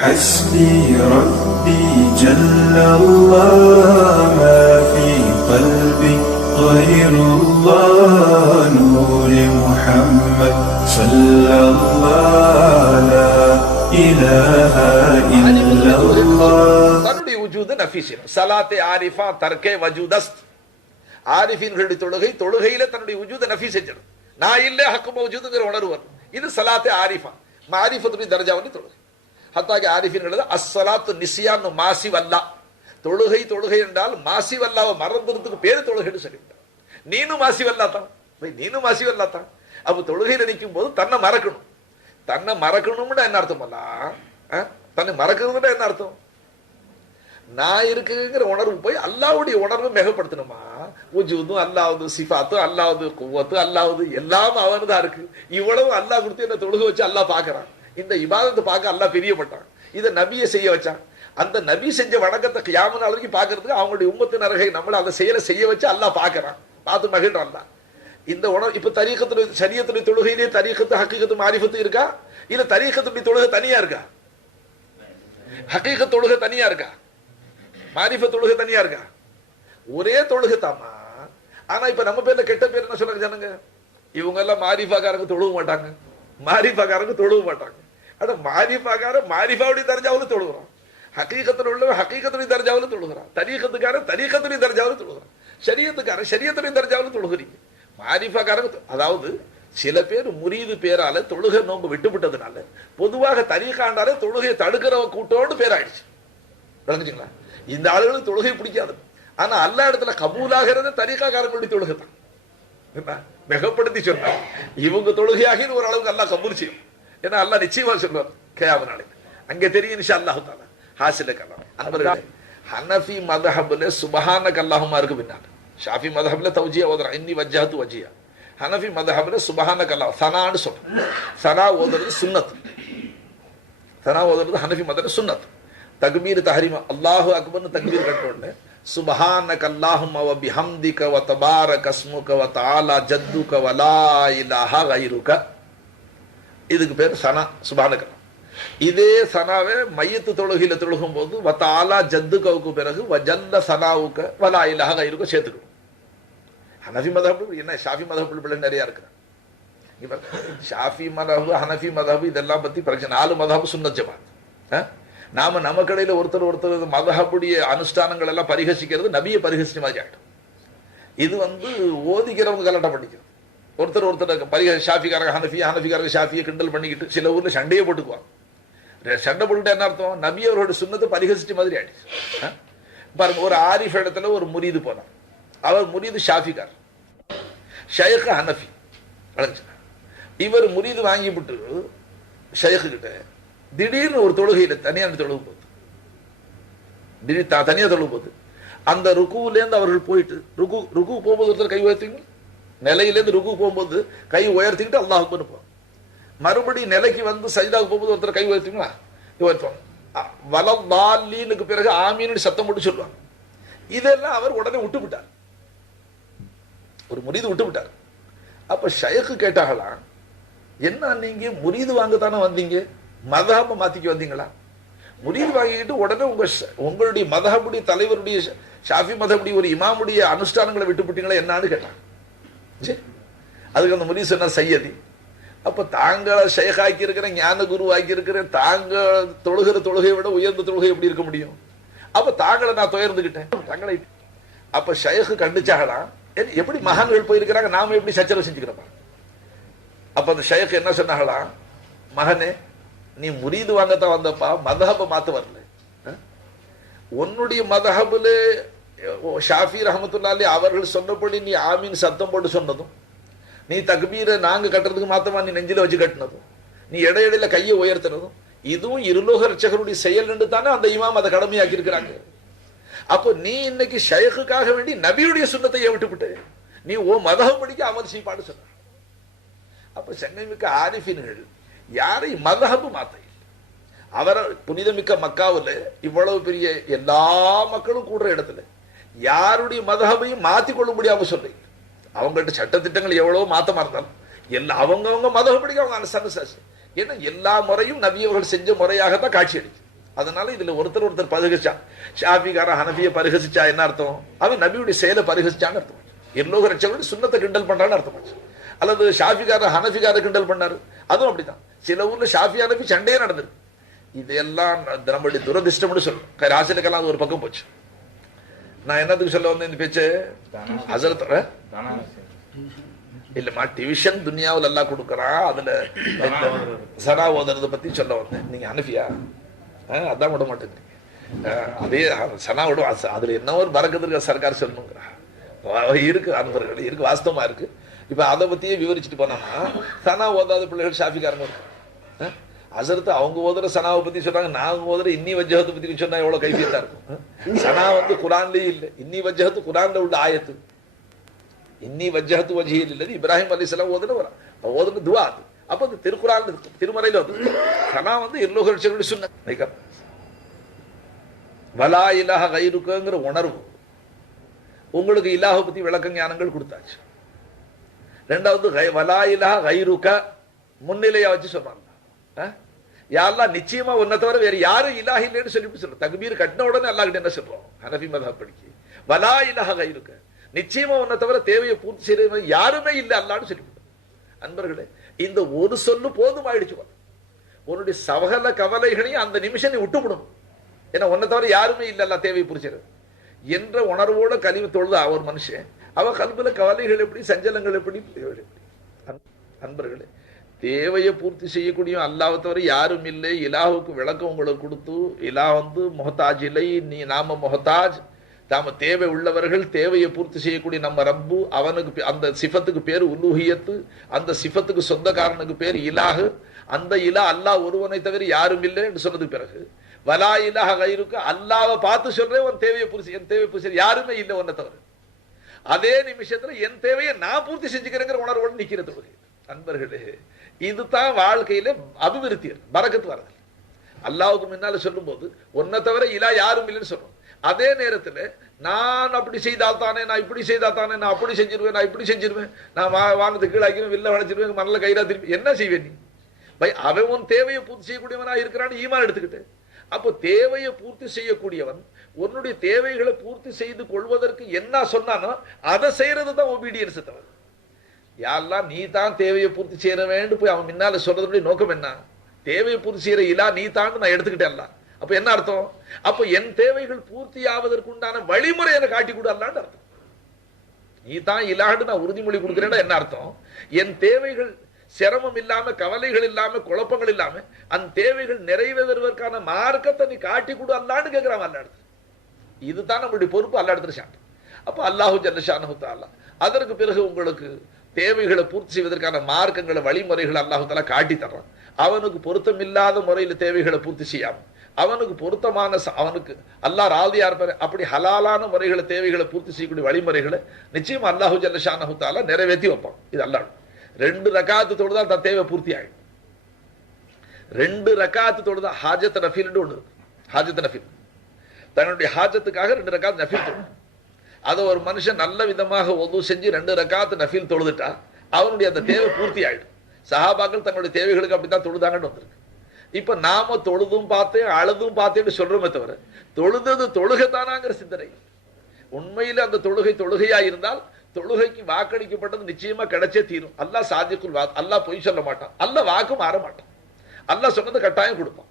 حسبي ربي جل الله ما في قلبي غير الله نور محمد صلى الله لا إله إلا الله தன்னுடைய உஜூது நஃபீசின் சலாத்தே ஆரிஃபா தர்கே வஜூதஸ்த் ஆரிஃபின்களுடைய தொழுகை தொழுகையில தன்னுடைய உஜூத நஃபி செஞ்சிடும் நான் இல்ல ஹக்கு மௌஜூதுங்கிற உணர்வு வரும் இது சலாத்தே ஆரிஃபா மாரிஃபத்துடைய தர்ஜாவுடைய தொழுகை ஹத்தாகி ஆரிஃபின்களது அஸ்ஸலாத்து நிசியான் மாசி வல்லா தொழுகை தொழுகை என்றால் மாசி வல்லாவை மறந்துறதுக்கு பேரு தொழுகைன்னு சொல்லிவிட்டான் நீனும் மாசி வல்லா தான். போய் நீனும் மாசி வல்லா தான். அப்போ தொழுகையில நினைக்கும் போது தன்னை மறக்கணும். தன்னை மறக்கணும்னா என்ன அர்த்தம் அல்ல தன்னை மறக்கணும்னா என்ன அர்த்தம்? நான் இருக்குங்கிற உணர்வு போய் அல்லாவுடைய உணர்வு மிகப்படுத்தணுமா? உஜூதும் அல்லாவது சிஃபாத்தும் அல்லாவது குவத்து அல்லாவது எல்லாமே அவனு தான் இருக்கு. இவ்வளவு அல்லாஹ் கொடுத்து என்ன தொழுக வச்சு அல்லாஹ் பாக்குறான் இந்த இபாதத்தை பார்க்க அல்லாஹ் பிரியப்பட்டான். இதை நபியை செய்ய வச்சான். அந்த நபி செஞ்ச வணக்கத்தை கியாம நாளைக்கு பாக்குறதுக்கு பார்க்கறதுக்கு அவங்களுடைய உம்மத்து நரகை நம்மள அந்த செயலை செய்ய வச்சு அல்லாஹ் பார்க்கறான். பார்த்து மகிழ்றான் தான். இந்த உணவு இப்ப தரீக்கத்துடைய சரியத்துடைய தொழுகையிலே தரீக்கத்து ஹக்கீகத்து மாரிஃபத்து இருக்கா? இல்ல தரீக்கத்துடைய தொழுகை தனியா இருக்கா? ஹக்கீகத் தொழுகை தனியா இருக்கா? மாரிஃப தொழுகை தனியா இருக்கா? ஒரே தொழுகை தாமா ஆனா இப்ப நம்ம பேர்ல கெட்ட பேர் என்ன சொல்றாங்க ஜனங்க? இவங்க எல்லாம் மாரிஃபாக்காரங்க தொழுக மாட்டாங்க. மாரிஃபாக்காரங்க தொழுக மாட்டாங்க. அட மாரிஃபாக்கார மாரிஃபாவுடைய தர்ஜாவில் தொழுகிறான். ஹக்கீகத்தில் உள்ள ஹக்கீகத்துடைய தர்ஜாவில் தொழுகிறான். தரீகத்துக்காரன் தரீகத்துடைய தர்ஜாவில் தொழுகிறான். ஷரியத்துக்காரன் சரியத்துடைய தர்ஜாவில் தொழுகிறீங்க. மாரிஃபாக்காரங்க அதாவது சில பேர் முறியது பேரால தொழுகை நோம்பு விட்டுவிட்டதுனால பொதுவாக தரீகாண்டாலே தொழுகையை தடுக்கிறவ கூட்டோடு பேராயிடுச்சு. விளங்குச்சுங்களா இந்த ஆளுகளுக்கு தொழுகை பிடிக்காது. ஆனா எல்லா இடத்துல கபூலாகிறது தரீகாக்காரங்களுடைய தொழுகை தான். என்ன? மிகப்படுத்தி சொன்னா. இவங்க தொழுகையாகி ஒரு அளவுக்கு எல்லாம் கபூல் செய்யும். ஏன்னா அல்லாஹ் நிச்சயமா சொல்லுவார் கேயாம நாளைக்கு அங்க தெரியும் நிஷா அல்லாஹு தாலா ஹாசில கல்லாம் அவர்களே ஹனஃபி மதஹப்ல சுபஹானக அல்லாஹுமா இருக்கு பின்னால். ஷாஃபி மதஹப்ல தௌஜியா ஓதுறான் இன்னி வஜ்ஜஹத்து வஜ்ஜியா. ஹனஃபி மதஹப்ல சுபஹானக அல்லாஹ். சனான்னு சொல்றேன் சனா ஓதுறது சுன்னத். சனா ஓதுறது ஹனஃபி மதஹப் சுன்னத். தக்பீர் தஹரீம் அல்லாஹு அக்பர்னு தக்பீர் கட்ட உடனே சுபஹானக அல்லாஹும்ம வ பிஹம்திக வ தபாரக அஸ்முக வ தஆலா ஜத்துக வ லா இலாஹ கைருக இதுக்கு பேர் சனா சுபஹானக இதே சனாவை மையத்து தொழுகையில தொழுகும் போது வத்தாலா ஜத்துகவுக்கு பிறகு வஜல்ல சனாவுக்கு சனாவுக்க வ சேர்த்துக்கணும். ஹனஃபி மதபு என்ன ஷாஃபி மதபு பிள்ளை நிறைய இருக்கிறாங்க ஷாஃபி மதபு ஹனஃபி மதபு இதெல்லாம் பத்தி பிரச்சனை நாலு மதபு சுன்னத் ஜமாத். நாம நம்ம கடையில் ஒருத்தர் ஒருத்தர் மதஹபுடைய அனுஷ்டானங்கள் எல்லாம் பரிகசிக்கிறது நபியை பரிகசிச்ச மாதிரி ஆகிடும் இது வந்து ஓதிக்கிறவங்க கலட்டம் பண்ணிக்கிறது. ஒருத்தர் ஒருத்தர் பரிக ஷாஃபிக்காரங்க ஹனஃபி ஹனஃபிக்காரங்க ஷாஃபியை கிண்டல் பண்ணிக்கிட்டு சில ஊர்ல சண்டையே போட்டுக்குவாங்க. சண்டை போட்டுட்டு என்ன அர்த்தம்? நபி அவரோட சுண்ணத்தை பரிகசிச்ச மாதிரி ஆயிடுச்சு. பாருங்க ஒரு ஆரிஃப் இடத்துல ஒரு முரீது போனான். அவர் முரீது ஷாஃபிக்கார். ஷேக் ஹனஃபி. விளங்குச்சா? இவர் முரீது வாங்கிவிட்டு ஷேக்கு கிட்ட திடீர்னு ஒரு தொழுகையில தனியாக தொழுகு போகுது. திடீர் தனியாக தனியா தொழுகு போகுது. அந்த ருக்குவிலேருந்து அவர்கள் போயிட்டு ருக்கு ருக்கு போகும்போது ஒருத்தர் கை உயர்த்திங்க நிலையிலேருந்து ருக்கு போகும்போது கை உயர்த்திக்கிட்டு அல்லாஹ் அக்பர்னு மறுபடி மறுபடியும் நிலைக்கு வந்து சஜிதாவுக்கு போகும்போது ஒருத்தர் கை உயர்த்திங்களா? உயர்த்துவாங்க வலவாலினுக்கு பிறகு ஆமீனு சத்தம் போட்டு சொல்லுவாங்க. இதெல்லாம் அவர் உடனே விட்டு விட்டார் ஒரு முறிது விட்டு விட்டார் அப்ப ஷயக்கு கேட்டாகலாம் என்ன நீங்க முறிது வாங்கத்தானே வந்தீங்க? மதஹப மாத்திக்க வந்தீங்களா? முறிவு வாங்கிக்கிட்டு உடனே உங்க உங்களுடைய மதஹபுடைய தலைவருடைய ஷாஃபி மதபுடைய ஒரு இமாமுடைய அனுஷ்டானங்களை விட்டுவிட்டீங்களா என்னன்னு கேட்டாங்க. அதுக்கு அந்த முடிவு சொன்ன சையதி அப்ப தாங்களை ஷேகாக்கி இருக்கிற ஞான குரு ஆக்கி இருக்கிற தாங்க தொழுகிற தொழுகையை விட உயர்ந்த தொழுகை எப்படி இருக்க முடியும்? அப்ப தாங்களை நான் துயர்ந்துகிட்டேன். தங்களை அப்ப ஷேகு கண்டிச்சாகலாம் எப்படி மகான்கள் போயிருக்கிறாங்க? நாம எப்படி சச்சரவு செஞ்சுக்கிறோமா? அப்ப அந்த ஷேக் என்ன சொன்னாங்களாம் மகனே நீ முரீது வாங்கத்தான் வந்தப்பா மதஹப மாத்த வரல. உன்னுடைய மதஹபுல ஷாஃபி ரஹமத்துல்லாலே அவர்கள் சொன்னபடி நீ ஆமீன் சத்தம் போட்டு சொன்னதும் நீ தக்பீரை நாங்க கட்டுறதுக்கு மாத்தமா நீ நெஞ்சில வச்சு கட்டினதும் நீ இடையிடையில கையை உயர்த்தினதும் இதுவும் இருலோக ரட்சகருடைய செயல் என்று தானே அந்த இமாம் அதை கடமையாக்கி இருக்கிறாங்க. அப்போ நீ இன்னைக்கு ஷயகுக்காக வேண்டி நபியுடைய சுண்ணத்தை விட்டுவிட்டு நீ ஓ மதகம் படிக்க அமல் செய்ப்பாடு சொன்ன. அப்ப சென்னைமிக்க ஆரிஃபின்கள் யாரை மதகபு மாத்த அவரை புனிதமிக்க மக்காவுல இவ்வளவு பெரிய எல்லா மக்களும் கூடுற இடத்துல யாருடைய மதஹபையும் மாத்தி கொள்ள முடியாம சொல்லி அவங்கள்ட்ட சட்டத்திட்டங்கள் எவ்வளவோ மாத்தமா இருந்தாலும் எல்லா அவங்கவங்க மதகப்படிக்கு அவங்க அனுசரிச்சு ஏன்னா எல்லா முறையும் நபியவர்கள் செஞ்ச முறையாகத்தான் காட்சி அடிச்சு அதனால இதுல ஒருத்தர் ஒருத்தர் பரிகசிச்சா. ஷாஃபிகார ஹனஃபிய பரிகசிச்சா என்ன அர்த்தம்? அவன் நபியுடைய செயலை பருகசிச்சான்னு அர்த்தம். எல்லோக ரட்சகனுடைய சுண்ணத்தை கிண்டல் பண்றான்னு அர்த்தம். அல்லது ஷாபிகார ஹனஃபிகார கிண்டல் பண்ணாரு? அதுவும் அப்படிதான் சில ஊர்ல ஷாஃபி ஹனஃபி சண்டையே நடந்திருக்கு. இதெல்லாம் நம்மளுடைய துரதிருஷ்டம்னு சொல்லணும் ராசிலுக்கெல்லாம் அது ஒரு பக்கம் போச்சு. நான் என்னத்துக்கு சொல்ல வந்தேன் இந்த பேச்சு? ஹசரத் இல்லம்மா டிவிஷன் துனியாவில் எல்லாம் கொடுக்கறான் அதுல சனா ஓதுறத பத்தி சொல்ல வந்தேன். நீங்க அனுப்பியா அதான் விட மாட்டேங்கிறீங்க. அதே சனா விட அதுல என்ன ஒரு பறக்குது இருக்க சர்க்கார் சொல்லணுங்கிறா. இருக்கு அன்பர்கள் இருக்கு வாஸ்தவமா இருக்கு. இப்ப அதை பத்தியே விவரிச்சுட்டு போனோம்னா சனா ஓதாத பிள்ளைகள் ஷாஃபிக்காரங்க இருக்கு. அசரத்து அவங்க ஓதுற சனாவை பத்தி சொன்னாங்க நாங்க ஓதுற இன்னி வஜகத்தை பத்தி சொன்னா எவ்வளவு கைவியத்தா இருக்கும்? சனா வந்து குரான்லயே இல்லை. இன்னி வஜகத்து குரான்ல உள்ள ஆயத்து. இன்னி வஜகத்து வஜியில் இல்லது. இப்ராஹிம் அலைஹிஸ்ஸலாம் ஓதுன வரா ஓதுன துவா அது. அப்ப அது திருக்குறான் இருக்கும். திருமறையில வந்து. சனா வந்து இருலோகர்களுடைய சொன்ன வலா இலாக கைருக்குங்கிற உணர்வு. உங்களுக்கு இலாஹ பத்தி விளக்க ஞானங்கள் கொடுத்தாச்சு. ரெண்டாவது வலா இலாக கைருக்க முன்னிலையா வச்சு சொல்றாங்க. யாரெல்லாம் நிச்சயமா உன்னை தவிர வேற யாரும் இலாஹ இல்லைன்னு சொல்லிட்டு சொல்றோம் தக்பீர் கட்டின உடனே அல்லாஹ் கிட்ட என்ன சொல்றோம்? ஹனபி மதா படிக்கு. வலா இலாக இருக்க நிச்சயமா உன்னை தவிர தேவையை பூர்த்தி செய்யறது யாருமே இல்லை அல்லான்னு சொல்லிவிட்டோம் அன்பர்களே இந்த ஒரு சொல்லு போதும் ஆயிடுச்சு உன்னுடைய சவகல கவலைகளையும் அந்த நிமிஷம் நீ விட்டுவிடும் ஏன்னா உன்னை தவிர யாருமே இல்லை அல்ல தேவையை புரிச்சிருது என்ற உணர்வோட கழிவு தொழுதா ஒரு மனுஷன்? அவ கல்புல கவலைகள் எப்படி சஞ்சலங்கள் எப்படி அன்பர்களே தேவையை பூர்த்தி செய்யக்கூடிய அல்லாஹ் தவிர யாரும் இல்லை. இலாஹுக்கு விளக்கம் உங்களுக்கு கொடுத்து இலா வந்து மொஹத்தாஜ் இல்லை நீ நாம மொஹத்தாஜ் தாம தேவை உள்ளவர்கள் தேவையை பூர்த்தி செய்யக்கூடிய நம்ம ரப்பு அவனுக்கு பே- அந்த சிஃபத்துக்கு பேர் உலூஹியத்து அந்த சிஃபத்துக்கு சொந்தக்காரனுக்கு பேர் இலாஹு. அந்த இலா அல்லாஹ் ஒருவனை தவிர யாரும் இல்லை என்று சொன்னதுக்கு பிறகு வலா இலாஹ கயிறுக்கு அல்லாவை பார்த்து சொல்றேன் உன் தேவையை பூர்த்தி என் தேவையை பூர்த்தி யாருமே இல்லை உன்னை தவிர. அதே நிமிஷத்துல என் தேவையை நான் பூர்த்தி செஞ்சுக்கிறேங்கிற உணர்வோடு நிக்கிற தொழுகை அன்பர்களே இதுதான் வாழ்க்கையில அபிவிருத்தி பறக்கத்து வரது அல்லாவுக்கு முன்னால சொல்லும் போது உன்னை தவிர இலா யாரும் இல்லைன்னு சொல்றோம். அதே நேரத்துல நான் அப்படி செய்தால் தானே நான் இப்படி செய்தால் தானே நான் அப்படி செஞ்சிருவேன் நான் இப்படி செஞ்சிருவேன். நான் வா வாங்கது கீழாக்கிடுவேன் வில்ல வளைச்சிருவேன் மணல கயிறா திருப்பி. என்ன செய்வேன் நீ? பை அவன் உன் தேவையை பூர்த்தி செய்யக்கூடியவனா இருக்கிறான்னு ஈமான் எடுத்துக்கிட்டு. அப்போ தேவையை பூர்த்தி செய்யக்கூடியவன் உன்னுடைய தேவைகளை பூர்த்தி செய்து கொள்வதற்கு என்ன சொன்னானோ அதை செய்யறது தான் ஒபீடியன்ஸ் தவிர. யாரெல்லாம் நீ தான் தேவையை பூர்த்தி செய்யற வேண்டும் போய் அவன் முன்னால சொல்றதுடைய நோக்கம் என்ன? தேவையை பூர்த்தி செய்யற இலா நீ தான் நான் எடுத்துக்கிட்டேன்ல அப்ப என்ன அர்த்தம்? அப்ப என் தேவைகள் பூர்த்தி ஆவதற்கு உண்டான வழிமுறை எனக்கு காட்டி கொடு அர்த்தம். நீ தான் இலாண்டு நான் உறுதிமொழி கொடுக்குறேன்னா என்ன அர்த்தம்? என் தேவைகள் சிரமம் இல்லாம கவலைகள் இல்லாம குழப்பங்கள் இல்லாம அந்த தேவைகள் நிறைவேறுவதற்கான மார்க்கத்தை நீ காட்டி கொடு அல்லான்னு கேட்கிறான் அல்ல இடத்துல. இதுதான் நம்மளுடைய பொறுப்பு அல்ல இடத்துல சாட்டம். அப்ப அல்லாஹு ஜல்லஷானு தாலா அதற்கு பிறகு உங்களுக்கு தேவைகளை பூர்த்தி செய்வதற்கான மார்க்கங்களை வழிமுறைகளை அல்லாஹு காட்டி தர்றான். அவனுக்கு பொருத்தமில்லாத முறையில் தேவைகளை பூர்த்தி செய்யாம அவனுக்கு பொருத்தமான அவனுக்கு அல்லாஹ் ராதியா இருப்பார். அப்படி ஹலாலான முறைகளை தேவைகளை பூர்த்தி செய்யக்கூடிய வழிமுறைகளை நிச்சயம் அல்லாஹு ஜல்லஷானு தாலா நிறைவேற்றி வைப்பான். இது அல்லாஹ். ரெண்டு ரகாத்து தொழுதான் தன் தேவை பூர்த்தி ஆயிடும். ரெண்டு ரகாத்து தான் ஹாஜத் நஃபீல்னு ஒன்று ஹாஜத் நஃபீல். தன்னுடைய ஹாஜத்துக்காக ரெண்டு ரகாத் நஃபீல் தொழும் அதை ஒரு மனுஷன் நல்ல விதமாக ஒது செஞ்சு ரெண்டு ரக்காத்து நஃபீல் தொழுதுட்டா அவனுடைய அந்த தேவை பூர்த்தி ஆயிடும் சஹாபாக்கள் தங்களுடைய தேவைகளுக்கு அப்படித்தான் தொழுதாங்கன்னு வந்திருக்கு. இப்ப நாம தொழுதும் பார்த்தேன் அழுதும் பார்த்தேன்னு சொல்றோமே தவிர தொழுதது தொழுகைதானாங்கிற சிந்தனை உண்மையில் உண்மையில அந்த தொழுகை தொழுகையா இருந்தால் தொழுகைக்கு வாக்களிக்கப்பட்டது நிச்சயமா கிடைச்சே தீரும். அல்லாஹ் சாதிக்குள் வா அல்லாஹ் பொய் சொல்ல மாட்டான். அல்ல வாக்கு மாற மாட்டான். அல்லாஹ் சொன்னது கட்டாயம் கொடுப்பான்.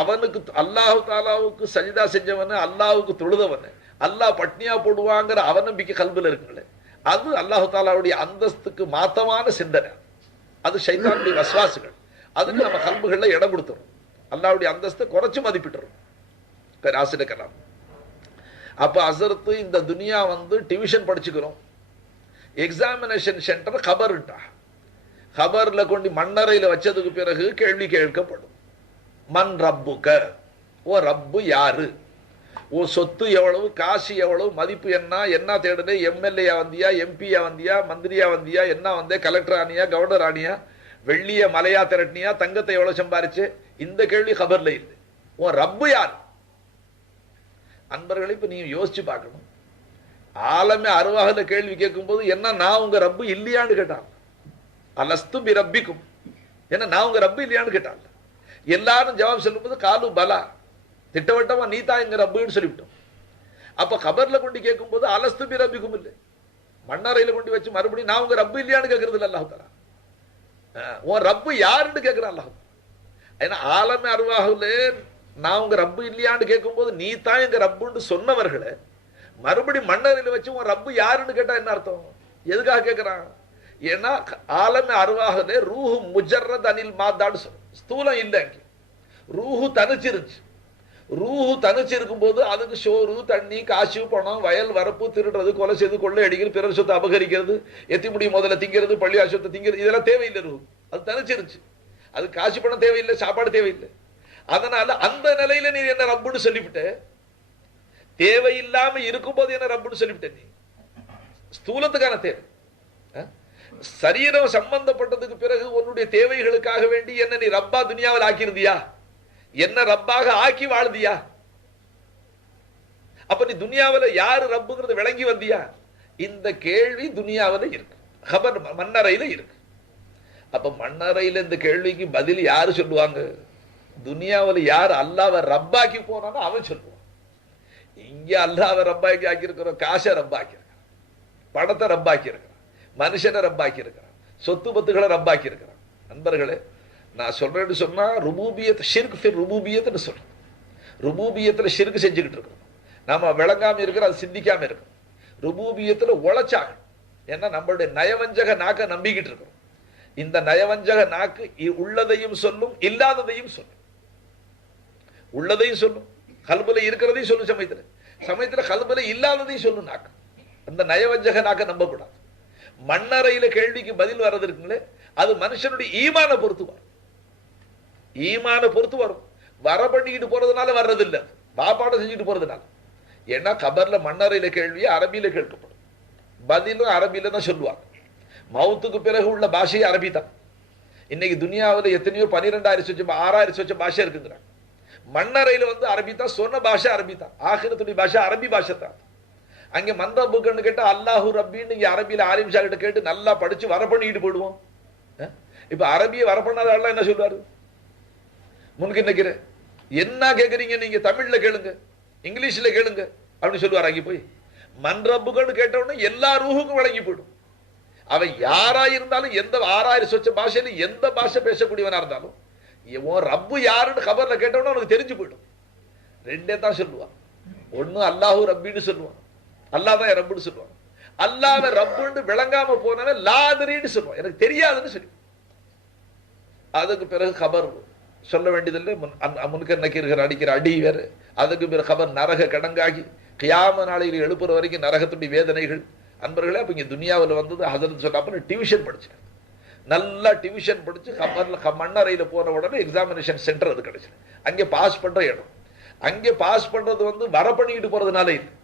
அவனுக்கு அல்லாஹு தாலாவுக்கு சஜிதா செஞ்சவன் அல்லாவுக்கு தொழுதவன் அல்லாஹ் பட்னியா போடுவாங்கிற அவநம்பிக்கை கல்வில இருக்குங்களே. அது அல்லாஹு தாலாவுடைய அந்தஸ்துக்கு மாத்தமான சிந்தனை. அது சைத்தானுடைய வசுவாசுகள். அதுக்கு நம்ம கல்புகள்ல இடம் கொடுத்துரும் அல்லாவுடைய அந்தஸ்தை குறைச்சு மதிப்பிட்டுரும் ஆசிரியர் கலாம். அப்ப அசரத்து இந்த துனியா வந்து டிவிஷன் படிச்சுக்கிறோம். எக்ஸாமினேஷன் சென்டர் கபர்ட்டா. கபர்ல கொண்டு மண்ணறையில் வச்சதுக்கு பிறகு கேள்வி கேட்கப்படும். மண் ரப்புக்க ஓ ரப்பு யாரு? உன் சொத்து எவ்வளவு காசு எவ்வளவு மதிப்பு என்ன என்ன தேடுனே எம்எல்ஏயா வந்தியா எம்பியா வந்தியா மந்திரியா வந்தியா என்ன வந்தே கலெக்டர் ஆனியா கவர்னர் ஆனியா வெள்ளிய மலையா திரட்டினியா தங்கத்தை எவ்வளவு சம்பாரிச்சு? இந்த கேள்வி கபர்ல இல்லை. உன் ரப்பு யார்? அன்பர்களை இப்ப நீங்க யோசிச்சு பார்க்கணும். ஆலமே அருவாகல கேள்வி கேட்கும்போது என்ன நான் உங்க ரப்பு இல்லையான்னு கேட்டான். அலஸ்து பி ரப்பிக்கும். என்ன நான் உங்க ரப்பு இல்லையான்னு கேட்டான். எல்லாரும் ஜவாப் சொல்லும்போது காலு பலா. திட்டவட்டமா நீ எங்க ரப்புன்னு சொல்லிவிட்டோம். அப்ப கபர்ல கொண்டு கேட்கும்போது அலஸ்து பி ரப்பிக்கும் இல்லை. மண்ணறையில கொண்டு வச்சு மறுபடியும் நான் உங்க ரப்பு இல்லையான்னு கேட்கறது இல்லை அல்லாஹ் தஆலா. உன் ரப்பு யாருன்னு கேட்கிறான் அல்லாஹ். ஏன்னா ஆலமே அருவாகுலே நான் உங்க ரப்பு இல்லையான்னு கேட்கும்போது நீ தான் எங்க ரப்புன்னு சொன்னவர்களை மறுபடி மண்ணறையில வச்சு உன் ரப்பு யாருன்னு கேட்டா என்ன அர்த்தம்? எதுக்காக கேட்கிறான்? ஏன்னா ஆலமே அருவாகுலே ரூஹு முஜர்ரத் அனில் மாதான்னு சொல்லும் ஸ்தூலம் இல்லை அங்கே. ரூஹு தனிச்சிருச்சு ரூஹு தனிச்சு இருக்கும்போது அதுக்கு சோறு தண்ணி காசு பணம் வயல் வரப்பு திருடுறது கொலை செய்து கொள்ளை அடிக்கிறது பிறர் சொத்தை அபகரிக்கிறது எத்தி முடி முதல்ல திங்கிறது பள்ளி ஆசுவத்தை திங்கிறது இதெல்லாம் தேவையில்லை ரூ அது தனிச்சிருச்சு அது காசு பணம் தேவையில்லை சாப்பாடு தேவையில்லை. அதனால அந்த நிலையில நீ என்ன ரப்புன்னு சொல்லிவிட்ட? தேவையில்லாம இருக்கும்போது என்ன ரப்புன்னு சொல்லிவிட்ட நீ? ஸ்தூலத்துக்கான தேவை. சரீரம் சம்பந்தப்பட்டதுக்கு பிறகு உன்னுடைய தேவைகளுக்காக வேண்டி என்ன நீ ரப்பா துனியாவில் ஆக்கியிருந்தியா? என்ன ரப்பாக ஆக்கி வாழ்ந்தியா? அப்ப நீ துனியாவுல யாரு ரப்புங்கிறது விளங்கி வந்தியா? இந்த கேள்வி துனியாவுல இருக்கு. ஹபர் மன்னரையில இருக்கு. அப்ப மன்னரையில இந்த கேள்விக்கு பதில் யாரு சொல்லுவாங்க? துனியாவுல யார் அல்லாவை ரப்பாக்கி போனானோ அவன் சொல்லுவான். இங்க அல்லாவை ரப்பாக்கி ஆக்கியிருக்கிறோம் காசை ரப்பாக்கி இருக்கிறான். பணத்தை ரப்பாக்கி இருக்கிறான். மனுஷனை ரப்பாக்கி இருக்கிறான். சொத்து பத்துகளை ரப்பாக்கி இருக்கிறான். நண்பர்களே நான் சொல்றேன்னு சொன்னா ருபூபியத்தை ஷிர்க் ஃபிர் ருபூபியத்னு சொல்றேன் ருபூபியத்தில் ஷிர்க் செஞ்சுக்கிட்டு இருக்கோம் நாம விளங்காம இருக்கிற அது சிந்திக்காம இருக்கும் ருபூபியத்தில் உழைச்சாக ஏன்னா நம்மளுடைய நயவஞ்சக நாக்க நம்பிக்கிட்டு இருக்கிறோம் இந்த நயவஞ்சக நாக்கு உள்ளதையும் சொல்லும் இல்லாததையும் சொல்லும். உள்ளதையும் சொல்லும். கல்புல இருக்கிறதையும் சொல்லும் சமயத்துல. சமயத்துல கல்புல இல்லாததையும் சொல்லும் நாக்கு. அந்த நயவஞ்சக நாக்க நம்பக்கூடாது. மண்ணறையில கேள்விக்கு பதில் வர்றது இருக்குங்களே அது மனுஷனுடைய ஈமான பொறுத்துவார் ஈமான பொறுத்து வரும். வர பண்ணிக்கிட்டு போறதுனால வர்றதில்லை. பாப்பாட செஞ்சுட்டு போறதுனால. ஏன்னா கபர்ல மண்ணறையில கேள்வியை அரபியில கேட்கப்படும். பதிலும் அரபியில தான் சொல்லுவாங்க. மவுத்துக்கு பிறகு உள்ள பாஷையே அரபி தான். இன்னைக்கு துனியாவில் எத்தனையோ பன்னிரெண்டாயிரம் சொச்ச ஆறாயிரம் வச்ச பாஷை இருக்குங்கிறாங்க. மண்ணறையில வந்து அரபி தான் சொன்ன பாஷை அரபி தான். ஆகிரத்துடைய பாஷை அரபி பாஷை தான். அங்கே மந்த புக்குன்னு கேட்டால் அல்லாஹு ரப்பின்னு இங்கே அரபியில ஆலிம் ஷா கிட்ட கேட்டு நல்லா படிச்சு வர பண்ணிக்கிட்டு போயிடுவோம் இப்போ அரபியை வர பண்ணாத ஆள்லாம் என்ன சொல்லுவார்? முன்கின்னு நிக்கிற என்ன கேக்குறீங்க நீங்க? தமிழ்ல கேளுங்க. இங்கிலீஷ்ல கேளுங்க. அப்படின்னு சொல்லுவார் அங்கே போய். மன்றப்புகள் கேட்ட உடனே எல்லா ரூஹுக்கும் வழங்கி போயிடும். அவன் யாரா இருந்தாலும் எந்த ஆறாயிரம் சொச்ச பாஷையில எந்த பாஷை பேசக்கூடியவனா இருந்தாலும் உன் ரப்பு யாருன்னு கபர்ல கேட்டவன அவனுக்கு தெரிஞ்சு போயிடும். ரெண்டே தான் சொல்லுவான். ஒன்னு அல்லாஹு ரப்பின்னு சொல்லுவான். அல்லாஹ் தான் ரப்புன்னு சொல்லுவான். அல்லாத ரப்புன்னு விளங்காம போனவன் லாதிரின்னு சொல்லுவான். எனக்கு தெரியாதுன்னு சொல்லி. அதுக்கு பிறகு கபர் சொல்ல வேண்டியதில்லை. முன் முன்கர் நக்கீர்கள் அடிக்கிற அடி வேறு. அதுக்கு பிற கபர் நரக கடங்காகி கியாம நாளையில் எழுப்புற வரைக்கும் நரகத்துடைய வேதனைகள். அன்பர்களே அப்ப இங்க துனியாவில் வந்தது ஹசரத் சொல்லாப்ப டிவிஷன் படிச்சேன் நல்லா டிவிஷன் படிச்சு கபர்ல மண்ணறையில் போன உடனே எக்ஸாமினேஷன் சென்டர் அது கிடைச்சது. அங்கே பாஸ் பண்ற இடம். அங்கே பாஸ் பண்றது வந்து வர பண்ணிக்கிட்டு போறதுனால இல்லை.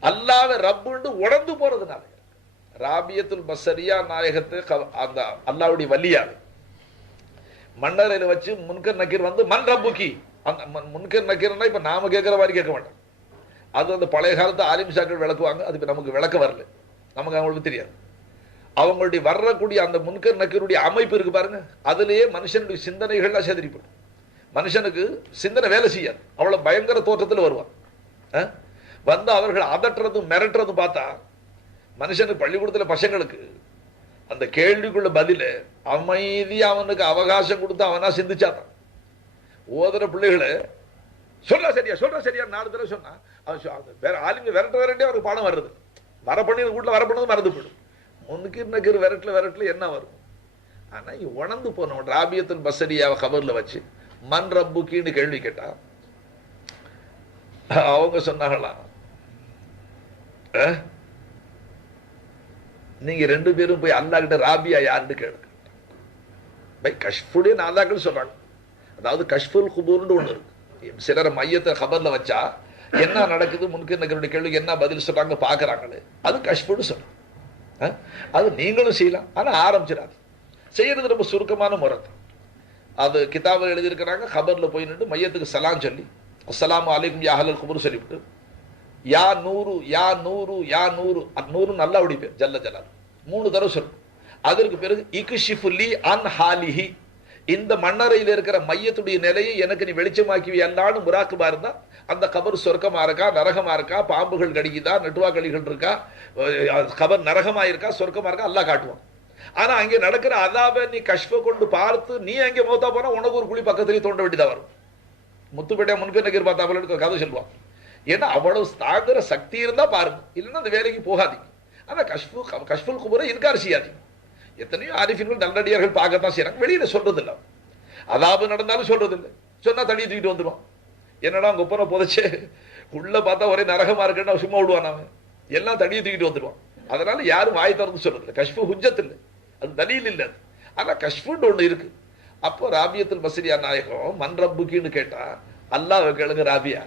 அல்லாத ரப்புன்னு உடந்து போறதுனால ராபியத்துல் பசரியா நாயகத்தை க- அந்த அல்லாவுடைய வலியாது மன்னரையில் வச்சு முன்கர் நக்கீர் வந்து மண் ரப்புக்கி அந்த முன்கர் நக்கீர்னா இப்போ நாம கேட்குற மாதிரி கேட்க மாட்டோம். அது அந்த பழைய காலத்து ஆலிம் சாக்கள் விளக்குவாங்க அது இப்போ நமக்கு விளக்க வரல. நமக்கு அவங்களுக்கு தெரியாது. அவங்களுடைய வரக்கூடிய அந்த முன்கர் நக்கீருடைய அமைப்பு இருக்கு பாருங்க அதுலேயே மனுஷனுடைய சிந்தனைகள்லாம் செதறிப்படும் மனுஷனுக்கு சிந்தனை வேலை செய்யாது. அவ்வளோ பயங்கர தோற்றத்தில் வருவான். வந்து அவர்கள் அதட்டுறதும் மிரட்டுறதும் பார்த்தா மனுஷனுக்கு பள்ளிக்கூடத்தில் பசங்களுக்கு அந்த கேள்விக்குள்ள பதிலை அமைதியா அவனுக்கு அவகாசம் கொடுத்து அவனா சிந்திச்சாதான் ஓதுற பிள்ளைகளை சொல்ல சரியா சொல்ற சரியா நாலு தடவை சொன்னா அவன் வேற ஆளுங்க விரட்ட விரட்டே அவருக்கு பாடம் வர்றது. வர பண்ணி வீட்டுல வர பண்ணது மறந்து போயிடும். முன்னுக்கு நக்கீர் விரட்டல விரட்டல என்ன வரும்? ஆனா உணர்ந்து போனவன் ராபியத்தின் பசரியாவை கபர்ல வச்சு மண் ரப்புக்கின்னு கேள்வி கேட்டா அவங்க சொன்னாங்களாம் நீங்க ரெண்டு பேரும் போய் அண்ணா கிட்ட ராபியா யாருன்னு கேளுங்க. பை கஷ்புடைய நாதாக்கள் சொல்றாங்க. அதாவது கஷ்புல் குபூர்னு ஒன்று இருக்கு. சிலர் மையத்தை கபர்ல வச்சா என்ன நடக்குது? முன்கு நகருடைய கேள்விக்கு என்ன பதில் சொல்றாங்க? பாக்குறாங்களே அது கஷ்புன்னு சொல்றாங்க. அது நீங்களும் செய்யலாம். ஆனா ஆரம்பிச்சிடாது. செய்யறது ரொம்ப சுருக்கமான முறை. தான் அது கிதாபில் எழுதியிருக்கிறாங்க கபர்ல போய் நின்று மையத்துக்கு சலாம் சொல்லி அஸ்லாம் அலைக்கும் யா அஹ்லல் குபூர் சொல்லிவிட்டு யா நூறு யா நூறு யா நூறு அந்நூறு நூறு நல்லா உடிப்பேன் ஜல்ல ஜலால். மூணு தடவை சொல்லும். அதற்கு பிறகு இக்ஷிஃபுல்லி அன் ஹாலிஹி. இந்த மண்ணறையில் இருக்கிற மையத்துடைய நிலையை எனக்கு நீ வெளிச்சமாக்கி அல்லான்னு முராக்குமா இருந்தா அந்த கபர் சொர்க்கமா இருக்கா நரகமா இருக்கா பாம்புகள் கடிக்குதா நெட்டுவா கடிகள் இருக்கா கபர் நரகமா இருக்கா சொர்க்கமா இருக்கா அல்லா காட்டுவான். ஆனா அங்கே நடக்கிற அதாப நீ கஷ்ப கொண்டு பார்த்து நீ அங்கே மௌத்தா போனா உனக்கு ஒரு குழி பக்கத்துலயே தோண்ட வேண்டியதா வரும். முத்துப்பேட்டை முன்பின் போல கதை சொல்லுவான். ஏன்னா அவ்வளவு தாங்குற சக்தி இருந்தா பாருங்க. இல்லைன்னா அந்த வேலைக்கு போகாதீங்க. ஆனா கஷ்பு கஷ்புல் குபரை இன்கார் செய்யாதீங்க. எத்தனையோ ஆரிஃபின்கள் நல்லடியார்கள் பார்க்கத்தான் செய்யறாங்க. வெளியில சொல்றது இல்ல நடந்தாலும் சொல்றது இல்லை சொன்னா தள்ளி தூக்கிட்டு வந்துடுவான். என்னடா உங்க ஒப்பனை புதைச்சு உள்ள பார்த்தா ஒரே நரகமா இருக்குன்னு சும்மா விடுவான் அவன். எல்லாம் தண்ணியை தூக்கிட்டு வந்துடுவான். அதனால யாரும் வாய் திறந்து சொல்றது இல்லை கஷ்பு ஹுஜத் இல்லை. அது தலியில் இல்லை அது. ஆனா கஷ்புன்னு ஒண்ணு இருக்கு. அப்போ ராபியத்தில் மசிரியா நாயகம் மண் ரப்புக்கின்னு கேட்டா அல்லாஹ் கேளுங்க ராபியா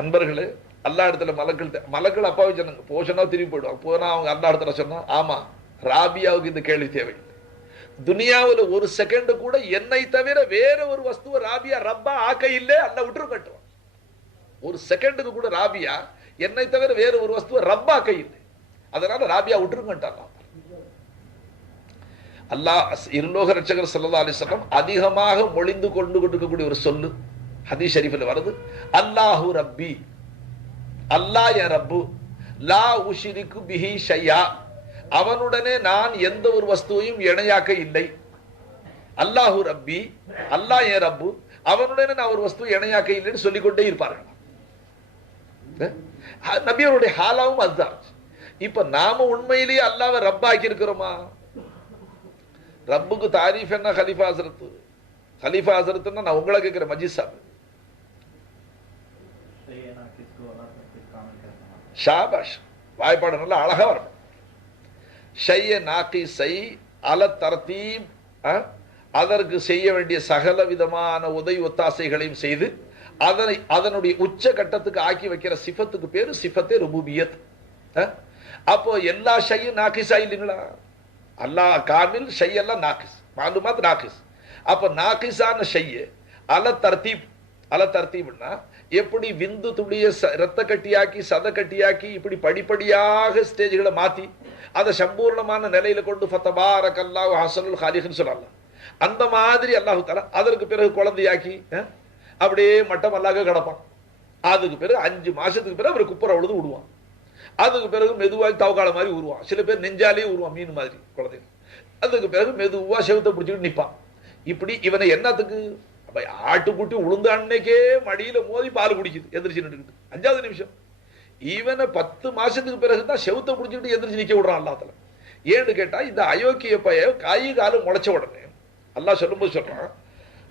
அன்பர்களே அல்லா இடத்துல மலக்கள் மலக்கள் அப்பாவே சொன்னாங்க. போஷனா திரும்பி போயிடுவாங்க. போனா அவங்க அல்லா இடத்துல சொன்னா ஆமா ராபியாவுக்கு இந்த கேள்வி தேவையில்லை. துனியாவுல ஒரு செகண்ட் கூட என்னை தவிர வேற ஒரு வஸ்துவை ராபியா ரப்பா ஆக்க இல்லை அல்ல விட்டு கட்டுவான். ஒரு செகண்டுக்கு கூட ராபியா என்னை தவிர வேற ஒரு வஸ்துவை ரப்பா ஆக்க இல்லை. அதனால ராபியா விட்டுருங்கட்டான் அல்லாஹ் இருலோக ரட்சகர் ஸல்லல்லாஹு அலிஸ்லாம் அதிகமாக மொழிந்து கொண்டு கொண்டிருக்கக்கூடிய ஒரு சொல்லு ஹதீஷ் ஷரீஃபில் வருது. அல்லாஹூ ரப்பி அல்லாஹ் ரப்பு லா உஷிரிக்கு பிஹி ஷையா. அவனுடனே நான் எந்த ஒரு வஸ்துவையும் இணையாக்க இல்லை. அல்லாஹு ரப்பி அல்லாஹ் ஏ ரப்பு அவனுடனே நான் ஒரு வஸ்து இணையாக்க இல்லைன்னு சொல்லிக்கொண்டே இருப்பார்கள். நபியருடைய ஹாலாவும் அதுதான். இப்ப நாம உண்மையிலேயே அல்லாவை ரப்பாக்கி இருக்கிறோமா ரப்புக்கு தாரீஃப் என்ன ஹலிஃபா ஹசரத்து? ஹலிஃபா ஹசரத்துன்னா நான் உங்களை கேட்கிறேன் மஜித் சாப். ஷாபாஷ். வாய்ப்பாடு நல்லா அழகா வரணும் ஷைய நாக்கி சை அல தரத்தீம் அதற்கு செய்ய வேண்டிய சகல விதமான உதவி ஒத்தாசைகளையும் செய்து அதனை அதனுடைய உச்ச கட்டத்துக்கு ஆக்கி வைக்கிற சிஃபத்துக்கு பேரு சிஃபத்தே ருபூபியத் அப்போ எல்லா ஷையும் நாக்கிஸா இல்லைங்களா அல்லாஹ் காமில் ஷை எல்லாம் நாக்கிஸ் மாலுமாத் நாக்கிஸ் அப்போ நாக்கிஸான ஷைய அல தர்த்தீப் அல தர்த்தீப்னா எப்படி விந்து துளிய ச- ரத்த கட்டியாக்கி சத கட்டியாக்கி இப்படி படிப்படியாக ஸ்டேஜ்களை மாத்தி அதை சம்பூர்ணமான நிலையில கொண்டு ஃபத்தபார கல்லாஹ் ஹசனுல் ஹாலிஹ்னு சொல்லலாம் அந்த மாதிரி அல்லாஹு தஆலா அதற்கு பிறகு குழந்தையாக்கி அப்படியே மட்டமல்லாக கிடப்பான். அதுக்கு பிறகு அஞ்சு மாசத்துக்கு பிறகு அவர் குப்புற உழுது விடுவான். அதுக்கு பிறகு மெதுவாக தவக்கால மாதிரி உருவான் சில பேர் நெஞ்சாலே உருவான் மீன் மாதிரி குழந்தைங்க அதுக்கு பிறகு மெதுவாக செவத்தை பிடிச்சிட்டு நிற்பான் இப்படி இவனை என்னத்துக்கு அப்ப ஆட்டுக்குட்டி உளுந்த அன்னைக்கே மடியில மோதி பால் குடிக்குது எந்திரிச்சு நின்றுக்கிட்டு அஞ்சாவது நிமிஷம். இவனை பத்து மாசத்துக்கு பிறகு தான் செவுத்தை பிடிச்சிக்கிட்டு எந்திரிச்சு நிக்க விடுறான் அல்லாத்துல ஏன்னு கேட்டா இந்த அயோக்கிய பைய காய் காலம் முளைச்ச உடனே அல்லாஹ் சொல்லும்போது சொல்றான்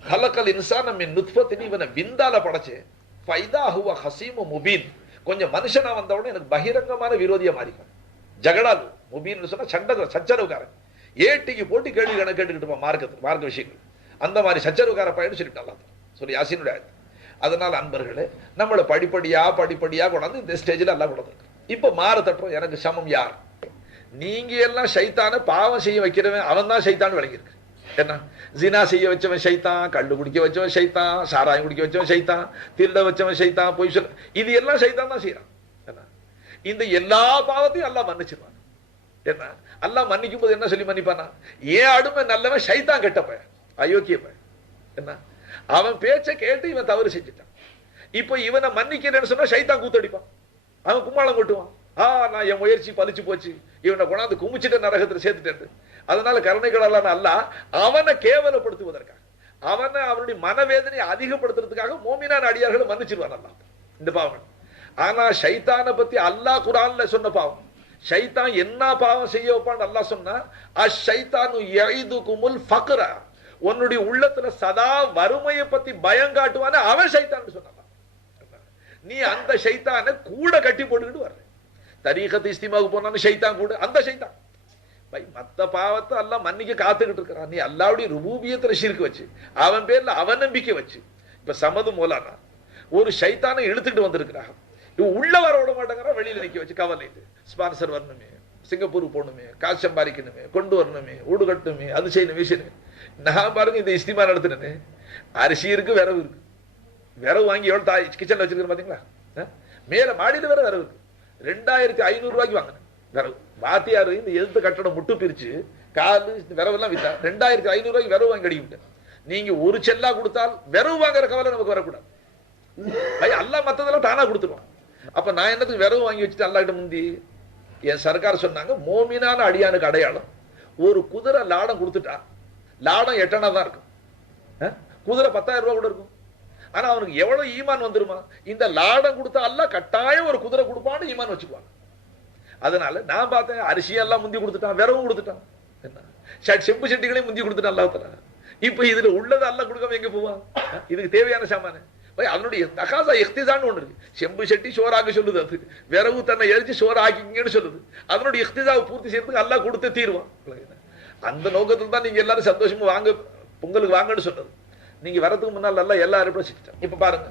ஹலக்கல் இன்சான் மின் நுத்ஃபத்தின் இவனை விந்தால படைச்சேன் ஃபைதா ஹுவா ஹசீமு முபீன். கொஞ்சம் மனுஷனா வந்தவுடனே எனக்கு பகிரங்கமான விரோதியா மாறிக்கான் ஜகடாலு முபீன் சொன்னா சண்டை சச்சரவுக்காரன். ஏட்டிக்கு போட்டு கேள்வி கணக்கு கேட்டுக்கிட்டு மார்க்கத்து மார்க்க விஷயங்கள். அந்த மாதிரி சச்சரவுக்கார பையன் சொல்லிட்டு சொல்லி யாசினுடைய அதனால் அதனால அன்பர்களே நம்மளை படிப்படியா படிப்படியா கொண்டாந்து இந்த ஸ்டேஜில் எல்லாம் கொண்டாந்து இப்ப மாற தட்டுறோம் எனக்கு சமம் யார்? நீங்க எல்லாம் சைத்தான பாவம் செய்ய வைக்கிறவன் அவன் தான் சைத்தான் விளங்கியிருக்கு. என்ன? ஜினா செய்ய வச்சவன் சைத்தான் கல்லு குடிக்க வச்சவன் சைத்தான் சாராயம் குடிக்க வச்சவன் சைத்தான் திருட வச்சவன் சைத்தான் பொய் சொல்ல இது எல்லாம் சைத்தான் தான் செய்யறான். என்ன? இந்த எல்லா பாவத்தையும் எல்லாம் மன்னிச்சிருவான். என்ன? எல்லாம் மன்னிக்கும் போது என்ன சொல்லி மன்னிப்பானா? ஏன் அடுமை நல்லவன் சைத்தான் கெட்ட பையன் என்ன? அவன் பேச்சை கேட்டு இவன் தவறு செஞ்சுட்டான். இப்போ இவனை மன்னிக்கிறேன்னு சொன்னா சைத்தான் கூத்தடிப்பான். அவன் கும்மாளம் கொட்டுவான். ஆ நான் என் முயற்சி பலிச்சு போச்சு. இவனை கொண்டாந்து குமிச்சிட்ட நரகத்துல சேர்த்துட்டேன். அதனால கருணைகளெல்லாம் அல்ல அவனை கேவலப்படுத்துவதற்காக அவனை அவனுடைய மனவேதனையை அதிகப்படுத்துறதுக்காக மோமினான அடியார்களை மன்னிச்சிருவான் அல்லாஹ். இந்த பாவம். ஆனா ஷைத்தானை பத்தி அல்லாஹ் குரான்ல சொன்ன பாவம். சைத்தான் என்ன பாவம் செய்ய வைப்பான்னு அல்லாஹ் சொன்னா அஷைத்தானு யைதுகுமுல் ஃபக்ரா. உன்னுடைய உள்ளத்துல சதா வறுமையை பத்தி பயம் காட்டுவானே அவன் சைத்தான் சொன்னான். நீ அந்த சைத்தான கூட கட்டி போட்டுக்கிட்டு வர்ற. தரீகத்து இஸ்திமாவுக்கு போனான்னு சைத்தான் கூட அந்த சைத்தான். பை மத்த பாவத்தை எல்லாம் மன்னிக்க காத்துக்கிட்டு இருக்கிறான். நீ அல்லாவுடைய ருபூபியத்துல சிரிக்க வச்சு அவன் பேர்ல அவன் நம்பிக்கை வச்சு இப்ப சமது மூலானா ஒரு ஷைத்தானை இழுத்துட்டு வந்திருக்கிறான். உள்ள வர விட மாட்டேங்கிறான் வெளியில நிக்க வச்சு கவலைட்டு ஸ்பான்சர் வரணுமே சிங்கப்பூர் போகணுமே காசு சம்பாதிக்கணுமே கொண்டு வரணுமே ஊடு கட்டணுமே அது செய்யணும் விஷயமே நான் பாருங்க இந்த இஸ்திமா நடத்தினேன்னு அரிசி இருக்கு விரவு இருக்கு. விரவு வாங்கி எவ்வளவு தாய் கிச்சன்ல வச்சிருக்கேன் பாத்தீங்களா? மேல மாடியில வேற விரவு இருக்கு. ரெண்டாயிரத்தி ஐநூறு ரூபாய்க்கு வாங்கினேன். விரவு வாத்தியார் இந்த எதிர்த்து கட்டடம் முட்டு பிரிச்சு காலு விரவெல்லாம் வித்தா ரெண்டாயிரத்தி ஐநூறு ரூபாய்க்கு விரவு வாங்கி அடிக்கிட்டு நீங்க ஒரு செல்லா கொடுத்தால் விரவு வாங்குற கவலை நமக்கு வரக்கூடாது. ஐயா அல்லாஹ் மத்ததெல்லாம் தானா கொடுத்துருவான். அப்ப நான் என்னத்துக்கு விரவு வாங்கி வச்சுட்டு அல்லாட்ட முந்தி? என் சர்க்கார் சொன்னாங்க மோமினான அடியானுக்கு அடையாளம் ஒரு குதிரை லாடம் கொடுத்துட்டா லாடம் எட்டனா தான் இருக்கும் குதிரை பத்தாயிரம் ரூபாய் கூட இருக்கும். ஆனா அவனுக்கு எவ்வளவு ஈமான் வந்துருமா? இந்த லாடம் கொடுத்தா அல்ல கட்டாயம் ஒரு குதிரை கொடுப்பான்னு ஈமான் வச்சுக்குவாங்க. அதனால நான் பார்த்தேன் அரிசியெல்லாம் முந்தி கொடுத்துட்டான் விரவும் கொடுத்துட்டான். என்ன? செம்பு செட்டிகளையும் முந்தி கொடுத்துட்டான் அல்லாஹ் இப்ப இதுல உள்ளது அல்ல கொடுக்காம எங்க போவான்? இதுக்கு தேவையான சாமானு. பை, அதனுடைய தகாசா இஃப்திசான்னு ஒண்ணு இருக்கு. செம்பு செட்டி சோறாக்க சொல்லுது அது. விரவு தன்னை எரிச்சு சோறாக்கிங்கன்னு சொல்லுது. அதனுடைய இஃப்திசாவை பூர்த்தி செய்யறதுக்கு அல்லா கொடுத்து தீருவான். அந்த நோக்கத்தில் தான் நீங்க எல்லாரும் சந்தோஷமா வாங்க பொங்கலுக்கு வாங்கன்னு சொன்னது. நீங்க வரதுக்கு முன்னால் எல்லாம் எல்லாரும் கூட செஞ்சுட்டேன் இப்ப பாருங்க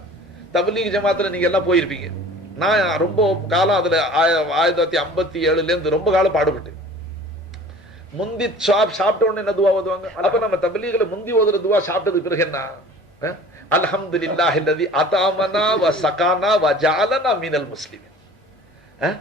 தபலீக் ஜமாத்தில் நீங்க எல்லாம் போயிருப்பீங்க. நான் ரொம்ப காலம் அதில் ஆய- ஆயிரத்தி தொள்ளாயிரத்தி ஐம்பத்தி ஏழுலேருந்து ரொம்ப காலம் பாடுபட்டேன். முந்தி சாப் சாப்பிட்ட உடனே என்ன துவா ஓதுவாங்க? அப்போ நம்ம தபலீகளை முந்தி ஓதுற துவா சாப்பிட்டதுக்கு பிறகு என்ன? அஹ்? அல்ஹம்துலில்லாஹி அல்லதி அதாமனா வ சகானா வ ஜாலனா மீனல் முஸ்லிமின். அஹ்?